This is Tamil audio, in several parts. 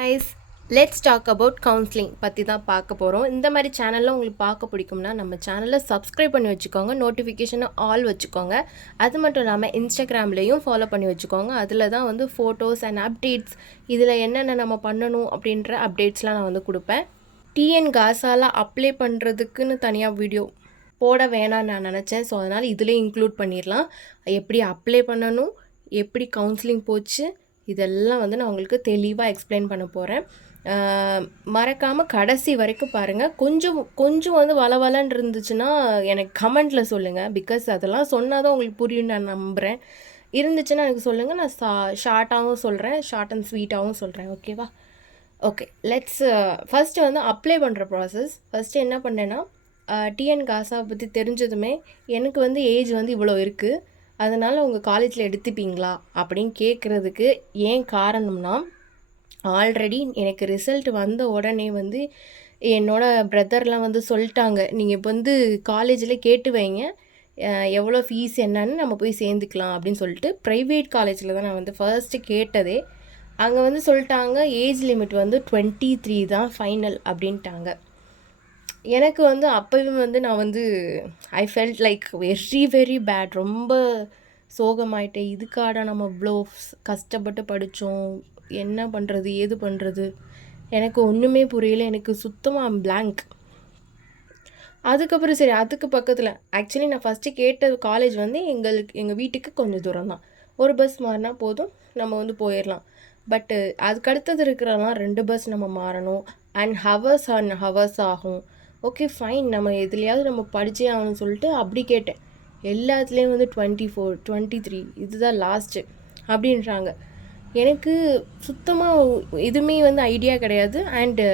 Guys, let's talk about counselling பற்றி தான் பார்க்க போகிறோம். இந்த மாதிரி சேனலில் உங்களுக்கு பார்க்க பிடிக்கும்னா நம்ம சேனலை சப்ஸ்கிரைப் பண்ணி வச்சுக்கோங்க, நோட்டிஃபிகேஷனை ஆல் வச்சுக்கோங்க. அது மட்டும் இல்லாமல் இன்ஸ்டாகிராம்லேயும் ஃபாலோ பண்ணி வச்சுக்கோங்க. அதில் தான் வந்து ஃபோட்டோஸ் அண்ட் அப்டேட்ஸ், இதில் என்னென்ன நம்ம பண்ணணும் அப்படின்ற அப்டேட்ஸ்லாம் நான் வந்து கொடுப்பேன். டிஎன் காசால அப்ளை பண்ணுறதுக்குன்னு தனியாக வீடியோ போட வேணான்னு நான் நினச்சேன். ஸோ அதனால் இதிலே இன்க்ளூட் பண்ணிடலாம். எப்படி அப்ளை பண்ணணும், எப்படி கவுன்சிலிங் போச்சு, இதெல்லாம் வந்து நான் உங்களுக்கு தெளிவாக எக்ஸ்பிளைன் பண்ண போகிறேன். மறக்காமல் கடைசி வரைக்கும் பாருங்கள். கொஞ்சம் கொஞ்சம் வந்து வளவலன்னு இருந்துச்சுன்னா எனக்கு கமெண்ட்டில் சொல்லுங்கள். பிகாஸ் அதெல்லாம் சொன்னால் தான் உங்களுக்கு புரியும் நான் நம்புகிறேன். இருந்துச்சுன்னா எனக்கு சொல்லுங்கள். நான் ஷார்ட்டாகவும் சொல்கிறேன், ஷார்ட் அண்ட் ஸ்வீட்டாகவும் சொல்கிறேன். ஓகேவா? ஓகே, லெட்ஸ் ஃபஸ்ட்டு வந்து அப்ளை பண்ணுற ப்ராசஸ். ஃபஸ்ட்டு என்ன பண்ணேன்னா, டிஎன் காசா பற்றி தெரிஞ்சதுமே எனக்கு வந்து ஏஜ் வந்து இவ்வளோ இருக்குது, அதனால் உங்கள் காலேஜில் எடுத்துப்பீங்களா அப்படின்னு கேட்குறதுக்கு ஏன் காரணம்னா, ஆல்ரெடி எனக்கு ரிசல்ட் வந்த உடனே வந்து என்னோடய பிரதர்லாம் வந்து சொல்லிட்டாங்க, நீங்கள் இப்போ வந்து காலேஜில் கேட்டு வைங்க, எவ்வளோ ஃபீஸ் என்னன்னு நம்ம போய் சேர்ந்துக்கலாம் அப்படின்னு சொல்லிட்டு. ப்ரைவேட் காலேஜில் தான் நான் வந்து ஃபர்ஸ்ட்டு கேட்டதே. அங்கே வந்து சொல்லிட்டாங்க ஏஜ் லிமிட் வந்து 23 தான் ஃபைனல் அப்படின்ட்டாங்க. எனக்கு வந்து அப்போவே வந்து நான் வந்து I felt like very very bad. ரொம்ப சோகமாயிட்டேன். இதுக்காடா நம்ம இவ்வளோ கஷ்டப்பட்டு படித்தோம், என்ன பண்ணுறது ஏது பண்ணுறது, எனக்கு ஒன்றுமே புரியல. எனக்கு சுத்தமாக பிளாங்க். அதுக்கப்புறம் சரி, அதுக்கு பக்கத்தில் ஆக்சுவலி நான் ஃபஸ்ட்டு கேட்ட காலேஜ் வந்து எங்கள் வீட்டுக்கு கொஞ்சம் தூரம் தான். ஒரு பஸ் மாறினா போதும், நம்ம வந்து போயிடலாம். பட்டு அதுக்கடுத்தது இருக்கிறலாம் 2 பஸ் நம்ம மாறணும். அண்ட் ஹவர்ஸ் ஆகும். ஓகே ஃபைன், நம்ம எதுலையாவது நம்ம படித்தே ஆகணும்னு சொல்லிட்டு அப்படி கேட்டேன். எல்லாத்துலேயும் வந்து 24, 23 இதுதான் லாஸ்ட்டு அப்படின்றாங்க. எனக்கு சுத்தமாக எதுவுமே வந்து ஐடியா கிடையாது. அண்டு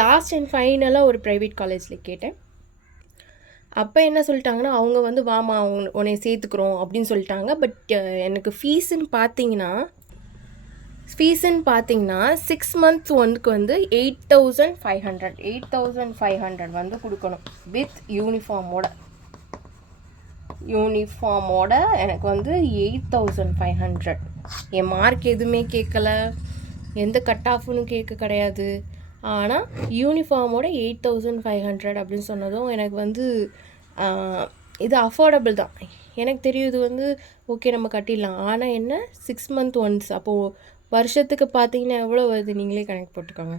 லாஸ்ட் அண்ட் ஃபைனலாக ஒரு ப்ரைவேட் காலேஜில் கேட்டேன். அப்போ என்ன சொல்லிட்டாங்கன்னா, அவங்க வந்து வாமா உன்னை சேர்த்துக்கிறோம் அப்படின்னு சொல்லிட்டாங்க. பட் எனக்கு ஃபீஸுன்னு பார்த்தீங்கன்னா 6 months ஒன்றுக்கு வந்து 8,500 வந்து கொடுக்கணும் வித் யூனிஃபார்மோட எனக்கு வந்து 8,500. என் மார்க் எதுவுமே கேட்கல, எந்த கட் ஆஃப்னு கேட்க கிடையாது. ஆனால் யூனிஃபார்மோட 8,500 அப்படின்னு சொன்னதும் எனக்கு வந்து இது அஃபோர்டபுள் தான். எனக்கு தெரியும் இது வந்து ஓகே நம்ம கட்டிடலாம். ஆனால் என்ன 6 month ஒன்ஸ், அப்போது வருஷத்துக்கு பார்த்தீங்கன்னா எவ்வளோ வருது நீங்களே கணக்கு போட்டுக்கோங்க.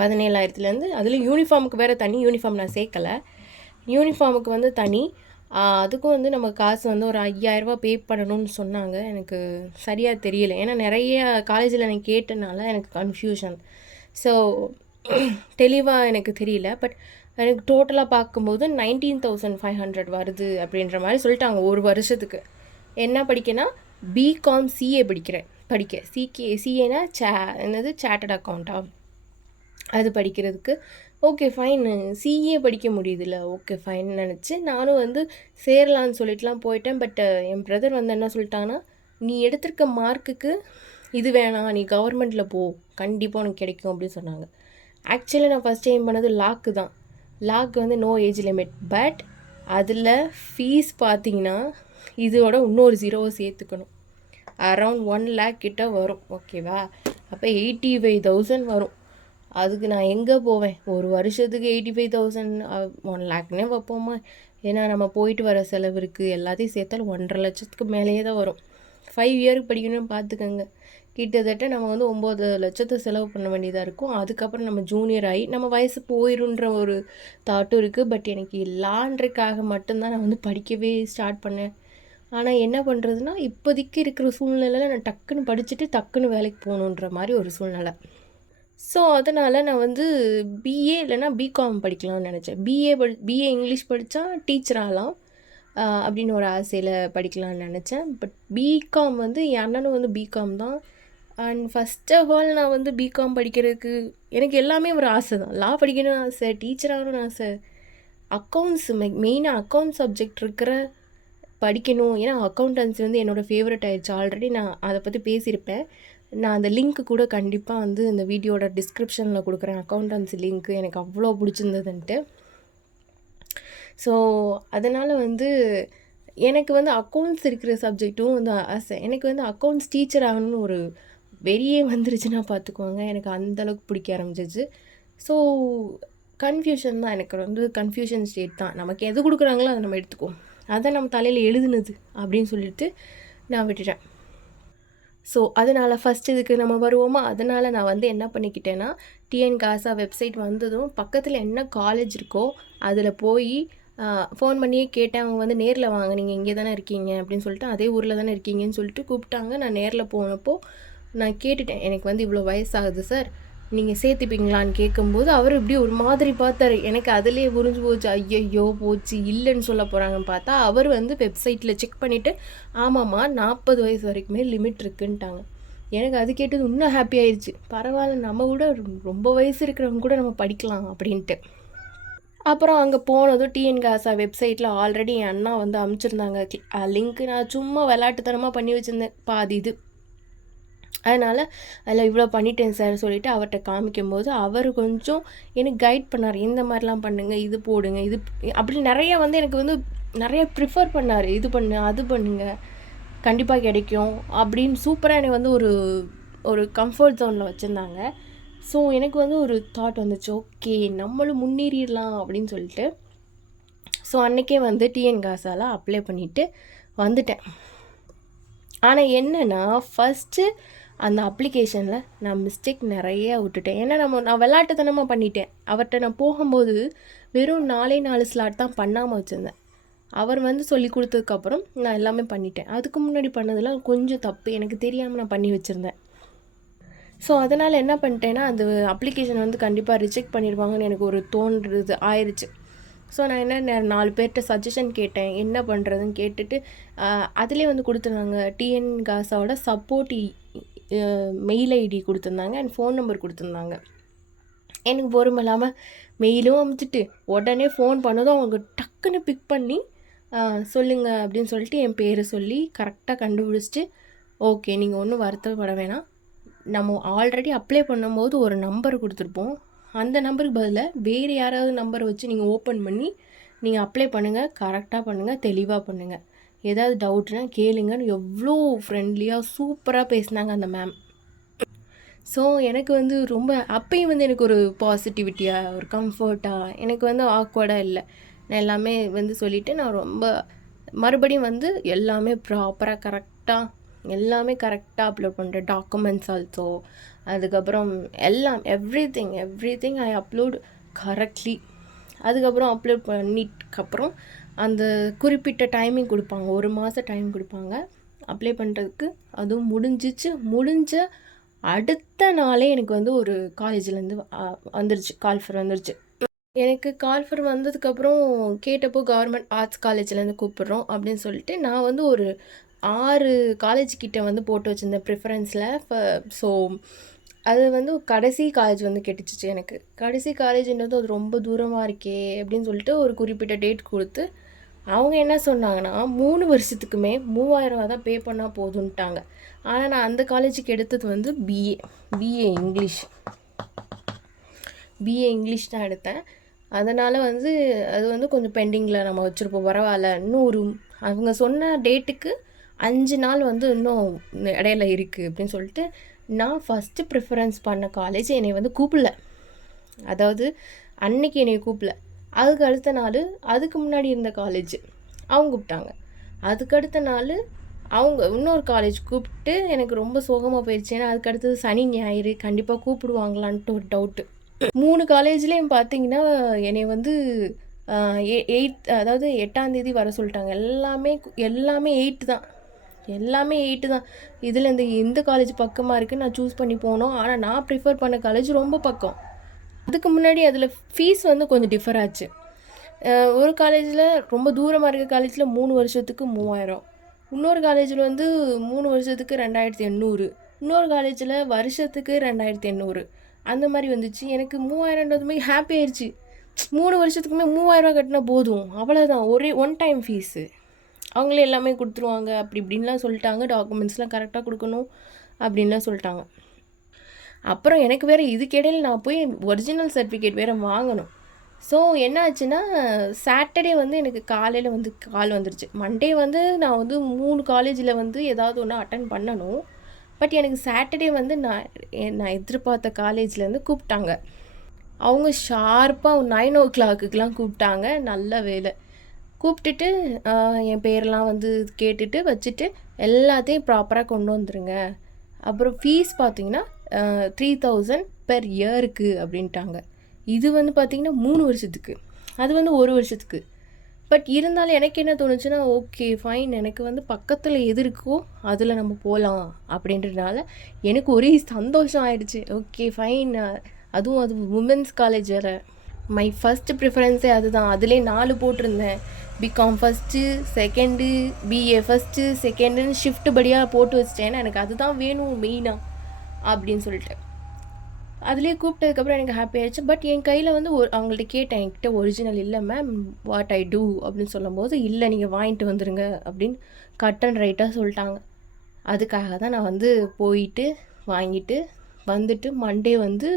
17,000லேருந்து அதில் யூனிஃபார்முக்கு வேறு தனி யூனிஃபார்ம் நான் சேர்க்கலை. யூனிஃபார்முக்கு வந்து தனி, அதுக்கும் வந்து நம்ம காசு வந்து ஒரு 5,000 பே பண்ணணும்னு சொன்னாங்க. எனக்கு சரியாக தெரியல, ஏன்னா நிறைய காலேஜில் எனக்கு கேட்டனால எனக்கு கன்ஃபியூஷன். ஸோ தெளிவாக எனக்கு தெரியல. பட் எனக்கு டோட்டலாக பார்க்கும்போது 19,500 வருது அப்படின்ற மாதிரி சொல்லிட்டாங்க ஒரு வருஷத்துக்கு. என்ன படிக்கனா பிகாம் சிஏ படிக்க சிஏனா என்னது சார்ட்டர்ட் அக்கௌண்ட்டா, அது படிக்கிறதுக்கு. ஓகே ஃபைன், சிஏ படிக்க முடியுதுல்ல, ஓகே ஃபைன் நினச்சி நானும் வந்து சேரலான்னு சொல்லிட்டுலாம் போயிட்டேன். பட் என் பிரதர் வந்து என்ன சொல்லிட்டாங்கன்னா, நீ எடுத்திருக்க மார்க்குக்கு இது வேணாம், நீ கவர்மெண்ட்டில் போ, கண்டிப்பாக உனக்கு கிடைக்கும் அப்படின்னு சொன்னாங்க. ஆக்சுவலி நான் ஃபஸ்ட் எய்ம் பண்ணது லாக்கு தான். லாக் வந்து நோ ஏஜ் லிமிட். பட் அதில் ஃபீஸ் பார்த்தீங்கன்னா இதோட இன்னொரு 0 சேர்த்துக்கணும். அரவுண்ட் 1 lakh கிட்ட வரும். ஓகேவா? அப்போ 85,000 வரும். அதுக்கு நான் எங்கே போவேன்? ஒரு வருஷத்துக்கு 85,000 1 lakhனே வைப்போமா? ஏன்னா நம்ம போயிட்டு வர செலவு இருக்குது, எல்லாத்தையும் சேர்த்தாலும் 1.5 லட்சத்துக்கு மேலேயே தான் வரும். 5 இயருக்கு படிக்கணும்னு பார்த்துக்கோங்க. கிட்டத்தட்ட நம்ம வந்து 9 லட்சத்தை செலவு பண்ண வேண்டியதாக இருக்கும். அதுக்கப்புறம் நம்ம ஜூனியர் ஆகி நம்ம வயசு போயிருன்ற ஒரு தாட்டும் இருக்குது. பட் எனக்கு லான்றக்காக மட்டும்தான் நான் வந்து படிக்கவே ஸ்டார்ட் பண்ணேன். ஆனால் என்ன பண்ணுறதுனா, இப்போதைக்கு இருக்கிற சூழ்நிலையில் நான் டக்குன்னு படிச்சுட்டு டக்குன்னு வேலைக்கு போகணுன்ற மாதிரி ஒரு சூழ்நிலை. ஸோ அதனால் நான் வந்து பிஏ இல்லைனா பிகாம் படிக்கலாம்னு நினச்சேன். பிஏ இங்கிலீஷ் படித்தா டீச்சர் ஆகலாம் அப்படின்னு ஒரு ஆசையில் படிக்கலாம்னு நினச்சேன். பட் பிகாம் வந்து என் அண்ணனும் வந்து பிகாம் தான். அண்ட் ஃபஸ்ட் ஆஃப் ஆல் நான் வந்து பிகாம் படிக்கிறதுக்கு எனக்கு எல்லாமே ஒரு ஆசை தான். லா படிக்கணும்னு ஆசை, டீச்சர் ஆகணும்னு ஆசை, அக்கௌண்ட்ஸ் மெயினாக அக்கௌண்ட்ஸ் சப்ஜெக்ட் இருக்கிற படிக்கணும். ஏன்னா அக்கௌண்டன்சி வந்து என்னோடய ஃபேவரட் ஆயிடுச்சு. ஆல்ரெடி நான் அதை பற்றி பேசியிருப்பேன். நான் அந்த லிங்க்கு கூட கண்டிப்பாக வந்து இந்த வீடியோட டிஸ்கிரிப்ஷனில் கொடுக்குறேன். அக்கௌண்டன்சி லிங்க்கு எனக்கு அவ்வளோ பிடிச்சிருந்ததுன்ட்டு. ஸோ அதனால் வந்து எனக்கு வந்து அக்கௌண்ட்ஸ் இருக்கிற சப்ஜெக்ட்டும் வந்து ஆசை. எனக்கு வந்து அக்கௌண்ட்ஸ் டீச்சர் ஆகணும்னு ஒரு வெறியே வந்துருச்சுன்னா பார்த்துக்கோங்க. எனக்கு அந்தளவுக்கு பிடிக்க ஆரம்பிச்சிச்சு. ஸோ கன்ஃப்யூஷன் தான், எனக்கு வந்து கன்ஃப்யூஷன் ஸ்டேட் தான். நமக்கு எது கொடுக்குறாங்களோ அதை நம்ம எடுத்துக்குவோம். அதை நம்ம தலையில் எழுதுனது அப்படின்னு சொல்லிட்டு நான் விட்டுட்டேன். ஸோ அதனால் ஃபஸ்ட் இதுக்கு நம்ம வருவோமா? அதனால் நான் வந்து என்ன பண்ணிக்கிட்டேன்னா, டிஎன்காசா வெப்சைட் வந்ததும் பக்கத்தில் என்ன காலேஜ் இருக்கோ அதில் போய் ஃபோன் பண்ணியே கேட்டேன். அவங்க வந்து நேரில் வாங்க, நீங்கள் இங்கே தானே இருக்கீங்க அப்படின்னு சொல்லிட்டு, அதே ஊரில் தானே இருக்கீங்கன்னு சொல்லிட்டு கூப்பிட்டாங்க. நான் நேரில் போனப்போ நான் கேட்டுட்டேன், எனக்கு வந்து இவ்வளோ வயசாகுது சார், நீங்கள் சேர்த்துப்பீங்களான்னு கேட்கும்போது அவர் இப்படி ஒரு மாதிரி பார்த்தாரு. எனக்கு அதிலே புரிஞ்சு போச்சு, ஐயையோ போச்சு, இல்லைன்னு சொல்ல போகிறாங்கன்னு பார்த்தா அவர் வந்து வெப்சைட்டில் செக் பண்ணிவிட்டு ஆமாம்மா 40 வயசு வரைக்குமே லிமிட் இருக்குன்ட்டாங்க. எனக்கு அது கேட்டது இன்னும் ஹாப்பி ஆயிடுச்சு. பரவாயில்ல, நம்ம கூட ரொம்ப வயசு இருக்கிறவங்க கூட நம்ம படிக்கலாம் அப்படின்ட்டு. அப்புறம் அங்கே போனதும் டிஎன்காசா வெப்சைட்டில் ஆல்ரெடி என் அண்ணா வந்து அனுப்பிச்சிருந்தாங்க லிங்க்கு. நான் சும்மா விளையாட்டுத்தனமாக பண்ணி வச்சுருந்தேன் பாதி இது. அதனால் அதில் இவ்வளோ பண்ணிட்டேன் சார் சொல்லிவிட்டு அவர்கிட்ட காமிக்கும்போது அவர் கொஞ்சம் எனக்கு கைட் பண்ணார். இந்த மாதிரிலாம் பண்ணுங்கள், இது போடுங்க, இது அப்படி நிறையா வந்து எனக்கு வந்து நிறைய ப்ரிஃபர் பண்ணார். இது பண்ணு, அது பண்ணுங்க, கண்டிப்பாக கிடைக்கும் அப்படின்னு சூப்பராக எனக்கு வந்து ஒரு கம்ஃபர்ட் ஜோனில் வச்சுருந்தாங்க. ஸோ எனக்கு வந்து ஒரு தாட் வந்துச்சு, ஓகே நம்மளும் முன்னேறிடலாம் அப்படின்னு சொல்லிட்டு. ஸோ அன்றைக்கே வந்து டிஎன்காசால் அப்ளை பண்ணிவிட்டு வந்துட்டேன். ஆனால் என்னென்னா ஃபஸ்ட்டு அந்த அப்ளிகேஷனில் நான் மிஸ்டேக் நிறையா விட்டுட்டேன். ஏன்னா நான் விளையாட்டுத்தனமாக பண்ணிட்டேன். அவர்கிட்ட நான் போகும்போது வெறும் 4 ஸ்லாட் தான் பண்ணாமல் வச்சுருந்தேன். அவர் வந்து சொல்லி கொடுத்ததுக்கப்புறம் நான் எல்லாமே பண்ணிட்டேன். அதுக்கு முன்னாடி பண்ணதெல்லாம் கொஞ்சம் தப்பு, எனக்கு தெரியாமல் நான் பண்ணி வச்சுருந்தேன். ஸோ அதனால் என்ன பண்ணிட்டேன்னா, அந்த அப்ளிகேஷன் வந்து கண்டிப்பாக ரிஜெக்ட் பண்ணிடுவாங்கன்னு எனக்கு ஒரு தோன்றுறது ஆயிடுச்சு. ஸோ நான் என்ன 4 பேர்கிட்ட சஜஷன் கேட்டேன், என்ன பண்ணுறதுன்னு கேட்டுட்டு அதிலே வந்து கொடுத்துருந்தாங்க. டிஎன்காசாவோட சப்போர்ட் மெயில் ஐடி கொடுத்துருந்தாங்க அண்ட் ஃபோன் நம்பர் கொடுத்துருந்தாங்க. எனக்கு பொறுமை இல்லாமல் மெயிலும் அமுச்சிட்டு உடனே ஃபோன் பண்ணதும் அவங்க டக்குன்னு பிக் பண்ணி சொல்லுங்கள் அப்படின்னு சொல்லிட்டு என் பேரை சொல்லி கரெக்டாக கண்டுபிடிச்சிட்டு, ஓகே நீங்கள் ஒன்றும் வருத்தப்பட வேணாம், நம்ம ஆல்ரெடி அப்ளை பண்ணும்போது ஒரு நம்பர் கொடுத்துருப்போம், அந்த நம்பருக்கு பதிலாக வேறு யாராவது நம்பரை வச்சு நீங்கள் ஓப்பன் பண்ணி நீங்கள் அப்ளை பண்ணுங்கள், கரெக்டாக பண்ணுங்கள், தெளிவாக பண்ணுங்கள், ஏதாவது டவுட்னா கேளுங்கன்னு எவ்வளோ ஃப்ரெண்ட்லியாக சூப்பராக பேசினாங்க அந்த மேம். ஸோ எனக்கு வந்து ரொம்ப அப்பயும் வந்து எனக்கு ஒரு பாசிட்டிவிட்டியாக ஒரு கம்ஃபர்ட்டாக, எனக்கு வந்து ஆக்வர்டாக இல்லை. நான் எல்லாமே வந்து சொல்லிவிட்டு நான் ரொம்ப மறுபடியும் வந்து எல்லாமே ப்ராப்பராக கரெக்டாக எல்லாமே கரெக்டாக அப்லோட் பண்ணுறேன். டாக்குமெண்ட்ஸ் ஆல்சோ, அதுக்கப்புறம் எல்லாம் every thing I upload correctly. அதுக்கப்புறம் அப்லோட் பண்ணிட்டுக்கப்புறம் அந்த குறிப்பிட்ட டைமிங் கொடுப்பாங்க, 1 மாதம் டைம் கொடுப்பாங்க அப்ளை பண்ணுறதுக்கு. அதுவும் முடிஞ்ச அடுத்த நாளே எனக்கு வந்து ஒரு காலேஜ்லேருந்து வந்துருச்சு, கால்ஃபர் வந்துருச்சு. எனக்கு கால்ஃபர் வந்ததுக்கப்புறம் கேட்டப்போ கவர்மெண்ட் ஆர்ட்ஸ் காலேஜ்லேருந்து கூப்பிட்றோம் அப்படின்னு சொல்லிட்டு நான் வந்து ஒரு 6 காலேஜ்கிட்ட வந்து போட்டு வச்சுருந்தேன் ப்ரிஃபரன்ஸில். ஸோ அது வந்து கடைசி காலேஜ் வந்து கெட்டுச்சிச்சு எனக்கு. கடைசி காலேஜ்ன்றது அது ரொம்ப தூரமாக இருக்கே அப்படின்னு சொல்லிட்டு ஒரு குறிப்பிட்ட டேட் கொடுத்து அவங்க என்ன சொன்னாங்கன்னா 3 வருஷத்துக்குமே 3000 தான் பே பண்ணால் போதுன்ட்டாங்க. ஆனால் நான் அந்த காலேஜுக்கு எடுத்தது வந்து பிஏ இங்கிலீஷ் தான் எடுத்தேன். அதனால் வந்து அது வந்து கொஞ்சம் பெண்டிங்கில் நம்ம வச்சுருப்போம், பரவாயில்ல இன்னும் அவங்க சொன்ன டேட்டுக்கு 5 நாள் வந்து இன்னும் இடையில இருக்குது அப்படின்னு சொல்லிட்டு நான் ஃபஸ்ட்டு ப்ரிஃபரன்ஸ் பண்ண காலேஜ் என்னை வந்து கூப்பிடல. அதாவது அன்னைக்கு என்னை கூப்பிடல, அதுக்கு அடுத்த நாள் அதுக்கு முன்னாடி இருந்த காலேஜ் அவங்க கூப்பிட்டாங்க. அதுக்கு அடுத்த நாள் அவங்க இன்னொரு காலேஜ் கூப்பிட்டு எனக்கு ரொம்ப சோகமாக போயிடுச்சு. ஏன்னா அதுக்கு அடுத்தது சனி ஞாயிறு கண்டிப்பாக கூப்பிடுவாங்களான்ட்டு ஒரு டவுட்டு. 3 காலேஜ்லேயும் பார்த்தீங்கன்னா என்னை வந்து 8ஆம் தேதி வர சொல்லிட்டாங்க. எல்லாமே 8 தான். இதில் எந்த காலேஜ் பக்கமாக இருக்குது நான் சூஸ் பண்ணி போனோம். ஆனால் நான் ப்ரிஃபர் பண்ண காலேஜ் ரொம்ப பக்கம். அதுக்கு முன்னாடி அதில் ஃபீஸ் வந்து கொஞ்சம் டிஃபர் ஆச்சு. ஒரு காலேஜில் ரொம்ப தூரமாக இருக்க காலேஜில் 3 வருஷத்துக்கு 3000, இன்னொரு காலேஜில் வந்து 3 வருஷத்துக்கு 2800, இன்னொரு காலேஜில் வருஷத்துக்கு 2800, அந்த மாதிரி வந்துச்சு. எனக்கு 3000ன்றதுமே ஹாப்பி ஆயிடுச்சு. 3 வருஷத்துக்குமே 3000 கட்டினா போதும், அவ்வளோதான், ஒன் டைம் ஃபீஸு, அவங்களே எல்லாமே கொடுத்துருவாங்க அப்படி இப்படின்லாம் சொல்லிட்டாங்க. டாக்குமெண்ட்ஸ்லாம் கரெக்டாக கொடுக்கணும் அப்படின்லாம் சொல்லிட்டாங்க. அப்புறம் எனக்கு வேறு இதுக்கிடையில் நான் போய் ஒரிஜினல் சர்டிஃபிகேட் வேறு வாங்கணும். ஸோ என்ன ஆச்சுன்னா சாட்டர்டே வந்து எனக்கு காலையில் வந்து கால் வந்துருச்சு. மண்டே வந்து நான் வந்து 3 காலேஜில் வந்து ஏதாவது ஒன்று அட்டன் பண்ணணும். பட் எனக்கு சாட்டர்டே வந்து நான் எதிர்பார்த்த காலேஜ்லேருந்து கூப்பிட்டாங்க. அவங்க ஷார்ப்பாக 9 o'clock கூப்பிட்டாங்க. நல்ல வேலை. கூப்பிட்டுட்டு என் பேரெலாம் வந்து கேட்டுட்டு வச்சுட்டு எல்லாத்தையும் ப்ராப்பராக கொண்டு வந்துருங்க. அப்புறம் ஃபீஸ் பார்த்தீங்கன்னா 3000 பெர் இயருக்கு அப்படின்ட்டாங்க. இது வந்து பார்த்திங்கன்னா 3 வருஷத்துக்கு, அது வந்து 1 வருஷத்துக்கு. பட் இருந்தாலும் எனக்கு என்ன தோணுச்சுன்னா, ஓகே ஃபைன், எனக்கு வந்து பக்கத்தில் எது இருக்கோ அதில் நம்ம போகலாம் அப்படின்றதுனால எனக்கு ஒரே சந்தோஷம் ஆயிடுச்சு. Okay fine. அதுவும் அது உமன்ஸ் காலேஜ் வேறு. மை ஃபஸ்ட்டு ப்ரிஃபரன்ஸே அதுதான். அதுலேயே 4 போட்டிருந்தேன். BCom first, second, BA first, செகண்டுன்னு ஷிஃப்ட் படியாக போட்டு வச்சிட்டேன். ஏன்னா எனக்கு அதுதான் வேணும் மெயினாக அப்படின்னு சொல்லிட்டு. அதுலேயே கூப்பிட்டதுக்கப்புறம் எனக்கு ஹாப்பி ஆகிடுச்சு. பட் என் கையில் வந்து அவங்கள்ட்ட கேட்டேன், என்கிட்ட ஒரிஜினல் இல்லை மேம், வாட் ஐ டூ அப்படின்னு சொல்லும்போது, இல்லை நீங்கள் வாங்கிட்டு வந்துடுங்க அப்படின்னு கட் அண்ட் ரைட்டாக சொல்லிட்டாங்க. அதுக்காக தான் நான் வந்து போயிட்டு வாங்கிட்டு வந்துட்டு மண்டே வந்து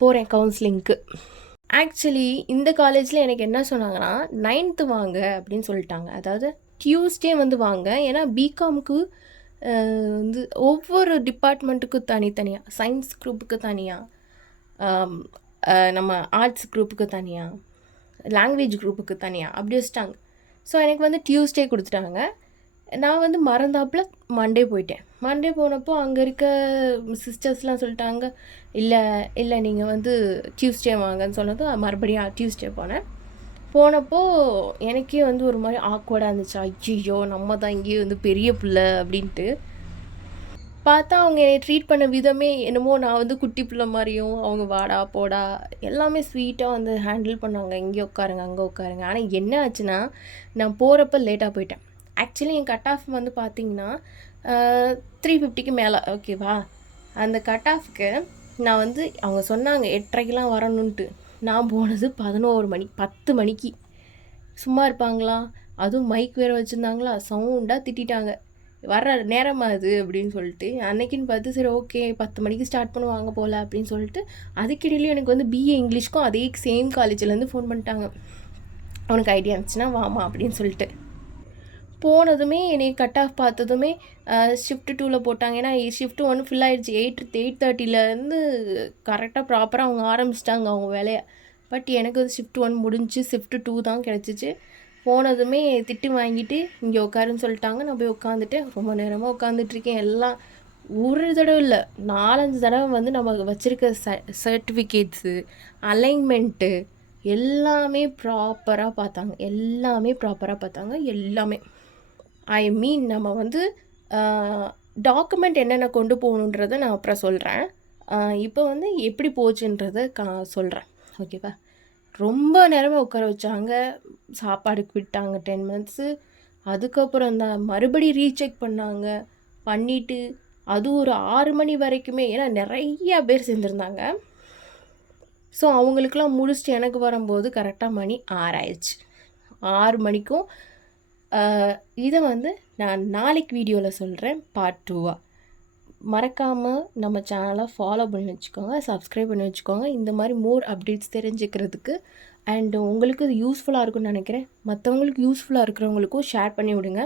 போகிறேன் கவுன்சிலிங்க்கு. ஆக்சுவலி இந்த காலேஜில் எனக்கு என்ன சொன்னாங்கன்னா, 9th வாங்க அப்படின்னு சொல்லிட்டாங்க. அதாவது டியூஸ்டே வந்து வாங்க. ஏன்னா பிகாமுக்கு வந்து ஒவ்வொரு டிபார்ட்மெண்ட்டுக்கும் தனித்தனியாக, சயின்ஸ் குரூப்புக்கு தனியாக, நம்ம ஆர்ட்ஸ் குரூப்புக்கு தனியாக, லாங்குவேஜ் குரூப்புக்கு தனியாக அப்படி வச்சுட்டாங்க. ஸோ எனக்கு வந்து டியூஸ்டே கொடுத்துட்டாங்க. நான் வந்து மறந்தாப்பில் மண்டே போயிட்டேன். மண்டே போனப்போ அங்கே இருக்க சிஸ்டர்ஸ்லாம் சொல்லிட்டாங்க, இல்லை நீங்கள் வந்து டியூஸ்டே வாங்கன்னு சொன்னது. மறுபடியும் டியூஸ்டே போனப்போ எனக்கே வந்து ஒரு மாதிரி ஆக்வர்டாக இருந்துச்சு. ஐயோ நம்ம தான் இங்கேயே வந்து பெரிய பிள்ளை அப்படின்ட்டு. பார்த்தா அவங்க என்னை ட்ரீட் பண்ண விதமே என்னமோ நான் வந்து குட்டி பிள்ளை மாதிரியும், அவங்க வாடா போடா எல்லாமே ஸ்வீட்டாக வந்து ஹேண்டில் பண்ணாங்க. இங்கே உட்காருங்க அங்கே உட்காருங்க. ஆனால் என்ன ஆச்சுன்னா, நான் போகிறப்ப லேட்டாக போயிட்டேன். ஆக்சுவலி என் கட் ஆஃப் வந்து பார்த்திங்கன்னா 350க்கு மேலே, ஓகேவா. அந்த கட் ஆஃப்க்கு நான் வந்து அவங்க சொன்னாங்க 8:30 வரணுன்ட்டு. நான் போனது 11 மணி, 10 மணிக்கு. சும்மா இருப்பாங்களா? அதுவும் மைக் வேறு வச்சுருந்தாங்களா, சவுண்டாக திட்டாங்க. வர்ற நேரமா அது அப்படின்னு சொல்லிட்டு. அன்னைக்குன்னு பார்த்து சரி ஓகே 10 மணிக்கு ஸ்டார்ட் பண்ணுவாங்க போல் அப்படின்னு சொல்லிட்டு, அதுக்கிடையிலையும் எனக்கு வந்து பிஏ இங்கிலீஷ்க்கும் அதே சேம் காலேஜ்லேருந்து ஃபோன் பண்ணிட்டாங்க. அவனுக்கு ஐடியா இருந்துச்சுன்னா வாமா அப்படின்னு சொல்லிட்டு. போனதுமே என்னை கட் ஆஃப் பார்த்ததுமே ஷிஃப்ட் 2ல் போட்டாங்க. ஏன்னா ஷிஃப்ட் 1 ஃபில் ஆகிடுச்சு. 8:30லேருந்து கரெக்டாக ப்ராப்பராக அவங்க ஆரம்பிச்சிட்டாங்க அவங்க வேலையை. பட் எனக்கு வந்து ஷிஃப்ட் 1 முடிஞ்சு ஷிஃப்ட் 2 தான் கிடச்சிச்சு. போனதுமே திட்டு வாங்கிட்டு இங்கே உட்காருன்னு சொல்லிட்டாங்க. நான் போய் உட்காந்துட்டேன். ரொம்ப நேரமாக உட்காந்துட்ருக்கேன். எல்லாம் ஒரு தடவை இல்லை 4-5 தடவை வந்து நம்ம வச்சுருக்க சர்டிஃபிகேட்ஸு, அலைன்மெண்ட்டு எல்லாமே ப்ராப்பராக பார்த்தாங்க. எல்லாமே ஐ மீன் நம்ம வந்து டாக்குமெண்ட் என்னென்ன கொண்டு போகணுன்றதை நான் அப்புறம் சொல்கிறேன். இப்போ வந்து எப்படி போச்சுன்றதை சொல்கிறேன், ஓகேவா. ரொம்ப நேரமாக உட்கார வச்சாங்க. சாப்பாடுக்கு விட்டாங்க 10 minutes. அதுக்கப்புறம் தான் மறுபடியும் ரீசெக் பண்ணிவிட்டு அது ஒரு 6 மணி வரைக்குமே. ஏன்னா நிறையா பேர் சேர்ந்துருந்தாங்க. ஸோ அவங்களுக்கெல்லாம் முடிச்சுட்டு எனக்கு வரும்போது கரெக்டாக மணி 6 ஆயிடுச்சு. 6 மணிக்கும் இதை வந்து நான் நாளைக்கு வீடியோவில் சொல்கிறேன் பார்ட் 2. மறக்காமல் நம்ம சேனலை ஃபாலோ பண்ணி வச்சுக்கோங்க, சப்ஸ்கிரைப் பண்ணி வச்சுக்கோங்க. இந்த மாதிரி மோர் அப்டேட்ஸ் தெரிஞ்சுக்கிறதுக்கு. அண்டு உங்களுக்கு இது யூஸ்ஃபுல்லாக இருக்குன்னு நினைக்கிறேன். மற்றவங்களுக்கு யூஸ்ஃபுல்லாக இருக்கிறவங்களுக்கும் ஷேர் பண்ணி விடுங்க.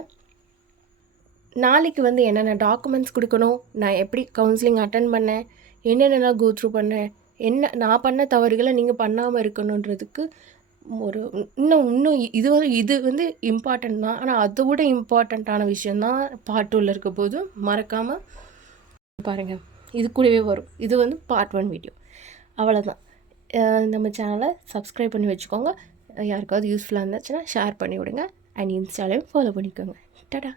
நாளைக்கு வந்து என்னென்ன டாக்குமெண்ட்ஸ் கொடுக்கணும், நான் எப்படி கவுன்சிலிங் அட்டன் பண்ணேன், என்னென்னலாம் கோ த்ரூ பண்ணேன், என்ன நான் பண்ண தவறுகளை நீங்கள் பண்ணாமல் இருக்கணுன்றதுக்கு ஒரு இன்னும் இது வந்து இம்பார்ட்டன்ட் தான். ஆனால் அதை விட இம்பார்ட்டண்ட்டான விஷயந்தான் பார்ட் 2ல் இருக்க போது. மறக்காமல் பாருங்கள், இது கூடவே வரும். இது வந்து பார்ட் 1 வீடியோ. அவ்வளோதான். நம்ம சேனலை சப்ஸ்கிரைப் பண்ணி வச்சுக்கோங்க. யாருக்காவது யூஸ்ஃபுல்லாக இருந்துச்சுன்னா ஷேர் பண்ணி விடுங்க. அண்ட் இன்ஸ்டாலையும் ஃபாலோ பண்ணிக்கோங்க. டாடா.